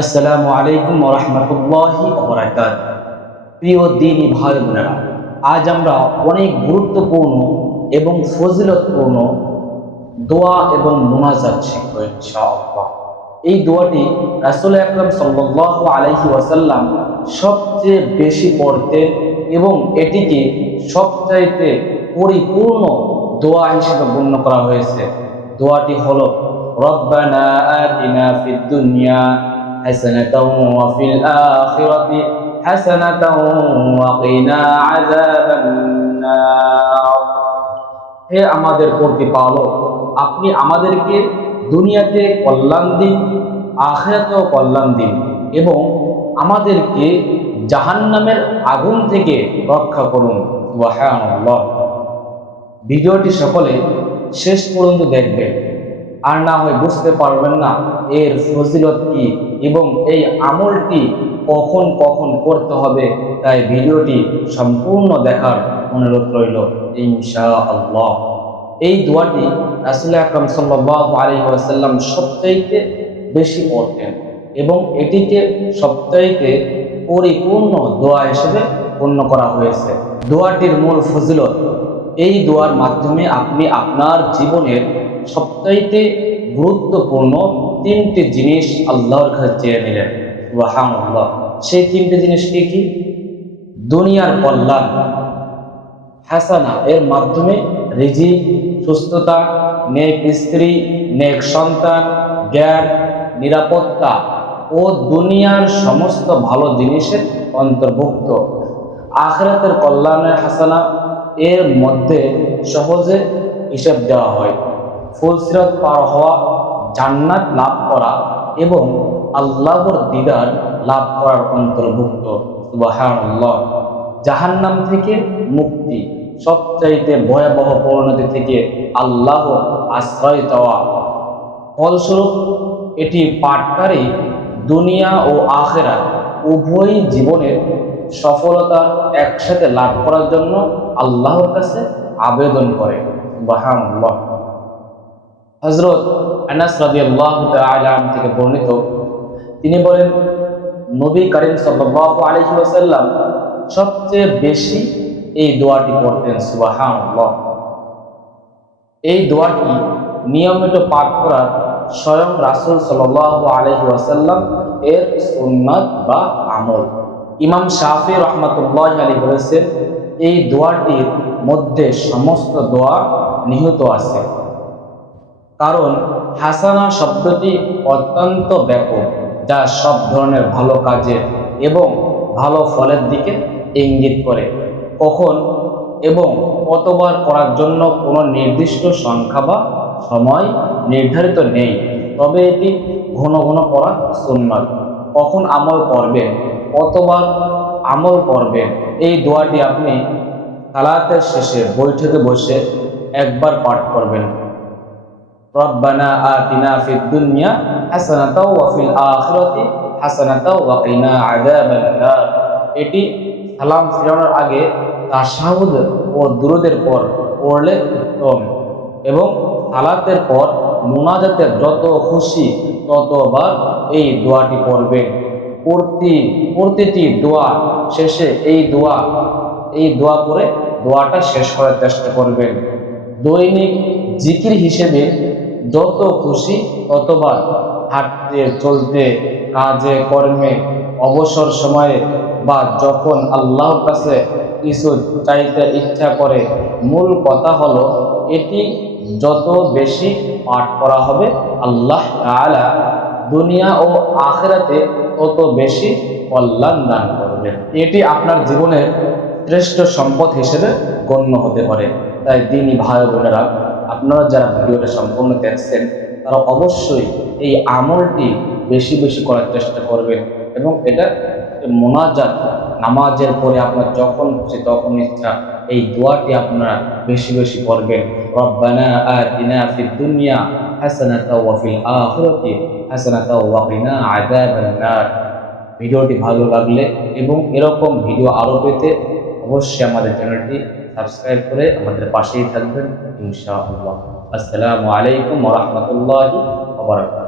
আসসালামু আলাইকুম ওয়া রাহমাতুল্লাহি ওয়া বারাকাতুহু। প্রিয় দ্বীনী ভাই বোনেরা, আজ আমরা অনেক গুরুত্বপূর্ণ এবং ফজিলতপূর্ণ দোয়া এবং মুনাজাত শিখব ইনশাআল্লাহ। এই দোয়াটি রাসূল আকরাম সাল্লাল্লাহু আলাইহি ওয়াসাল্লাম সবচেয়ে বেশি পড়তেন এবং এটিকে সবচাইতে পরিপূর্ণ দোয়া হিসেবে গণ্য করা হয়েছে। দোয়াটি হলো রব্বানা আতিনা ফিদ দুনিয়া হাসানাতাও ওয়া ফিল আখিরাতি হাসানাতাও ওয়া কিনা আযাবান নার। হে আমাদের প্রতিপালক, আপনি আমাদেরকে দুনিয়াতে কল্যাণ দিন, আখিরাতেও কল্যাণ দিন এবং আমাদেরকে জাহান্নামের আগুন থেকে রক্ষা করুন। সুবহানাল্লাহ। ভিডিওটি সকলে শেষ পর্যন্ত দেখবেন, আর না হয় বুঝতে পারবেন না এর ফজিলত কি এবং এই আমলটি কখন কখন করতে হবে। তাই ভিডিওটি সম্পূর্ণ দেখার অনুরোধ রইল ইনশাআল্লাহ। এই দোয়াটি রাসূল আকরাম সাল্লাল্লাহু আলাইহি ওয়াসাল্লাম সবচাইতে বেশি পড়তেন এবং এটিকে সবচাইতে পরিপূর্ণ দোয়া হিসেবে গণ্য করা হয়েছে। দোয়াটির মূল ফজিলত, এই দোয়ার মাধ্যমে আপনি আপনার জীবনের সবচাইতে গুরুত্বপূর্ণ তিনটি জিনিস আল্লাহর কাছে চেয়ে নিলেন। সুবহানাল্লাহ। সেই তিনটি জিনিস কি কি? দুনিয়ার কল্যাণ, হাসানা এর মাধ্যমে রিজিক, সুস্থতা, নেক স্ত্রী, নেক সন্তান, জ্ঞান, নিরাপত্তা ও দুনিয়ার সমস্ত ভালো জিনিসের অন্তর্ভুক্ত। আখিরাতের কল্যাণের হাসানা এর মধ্যে সহজে হিসাব দেওয়া হয়। ফুলসিরাত পার হওয়া, জান্নাত লাভ করা এবং আল্লাহর দিদার লাভ করার অন্তর্ভুক্ত। সুবহানাল্লাহ। জাহান্নাম থেকে মুক্তি, সবচাইতে ভয়াবহ পরিণতি থেকে আল্লাহ আশ্রয় চাওয়া। ফলস্বরূপ এটি পাঠকারী দুনিয়া ও আখিরাত উভয় জীবনের সফলতা একসাথে লাভ করার জন্য আল্লাহর কাছে আবেদন করে। সুবহানাল্লাহ। হযরত আনাস রাদিয়াল্লাহু তাআলা আনহু থেকে বর্ণিত, তিনি বলেন, নবী করিম সাল্লাল্লাহু আলাইহি ওয়াসাল্লাম সবচেয়ে বেশি এই দোয়াটি পড়তেন। সুবহানাল্লাহ। এই দোয়াটি নিয়মিত পাঠ করার স্বয়ং রাসূল সাল্লাল্লাহু আলাইহি ওয়াসাল্লাম এর সুন্নাত বা আমল। ইমাম শাফি রাহমাতুল্লাহি আলাইহি বলেছেন, এই দোয়াটির মধ্যে সমস্ত দোয়া নিহিত আছে, কারণ হাসানা শব্দটি অত্যন্ত ব্যাপক, যা সব ধরনের ভালো কাজের এবং ভালো ফলের দিকে ইঙ্গিত করে। কখন এবং কতবার করার জন্য কোনো নির্দিষ্ট সংখ্যা বা সময় নির্ধারিত নেই, তবে এটি ঘন ঘন করা সুন্নাত। কখন আমল করবেন, কতবার আমল করবেন, এই দোয়াটি আপনি সালাতের শেষে বৈঠকে বসে একবার পাঠ করবেন। রব্বানা আতিনা ফিদ দুনিয়া হাসানাতাও ওয়া ফিল আখিরাতি হাসানাতাও ওয়া কিনা আযাবান নার। এটি সালাম ফিরানোর আগে তাশাহুদ ও দুরূদের পর পড়লে উত্তম এবং সালাতের পর মুনাজাতের যত খুশি ততবার এই দোয়াটি পড়বেন। প্রতিটি দোয়া শেষে এই দোয়া করে দোয়াটা শেষ করার চেষ্টা করবেন। দৈনিক জিকির হিসেবে যত খুশি ততবার হাঁটতে, চলতে, কাজে কর্মে, অবসর সময়ে বা যখন আল্লাহর কাছে কিছু চাইতে ইচ্ছা করে। মূল কথা হলো, এটি যত বেশি পাঠ করা হবে আল্লাহ তাআলা দুনিয়া ও আখিরাতে তত বেশি কল্যাণ দান করবেন। এটি আপনার জীবনের শ্রেষ্ঠ সম্পদ হিসেবে গণ্য হতে পারে। তাই দ্বীনী ভাই বোনেরা, আপনারা যারা ভিডিওটা সম্পূর্ণ দেখছেন তারা অবশ্যই এই আমলটি বেশি বেশি করার চেষ্টা করবেন এবং এটা মুনাজাত, নামাজের পরে আপনার যখন খুশি তখন ইচ্ছা এই দোয়াটি আপনারা বেশি বেশি করবেন। রব্বানা আতিনা ফিদ দুনিয়া হাসানাতাও ওয়া ফিল আখিরাতি হাসানাতাও ওয়া কিনা আযাবান নার। ভিডিওটি ভালো লাগলে এবং এরকম ভিডিও আরও পেতে অবশ্যই আমাদের চ্যানেলটি সাবস্ক্রাইব করে আমাদের পাশেই থাকবেন ইনশাআল্লাহ। আসসালামু আলাইকুম ওয়া রাহমাতুল্লাহি ওয়া বারাকাতুহু।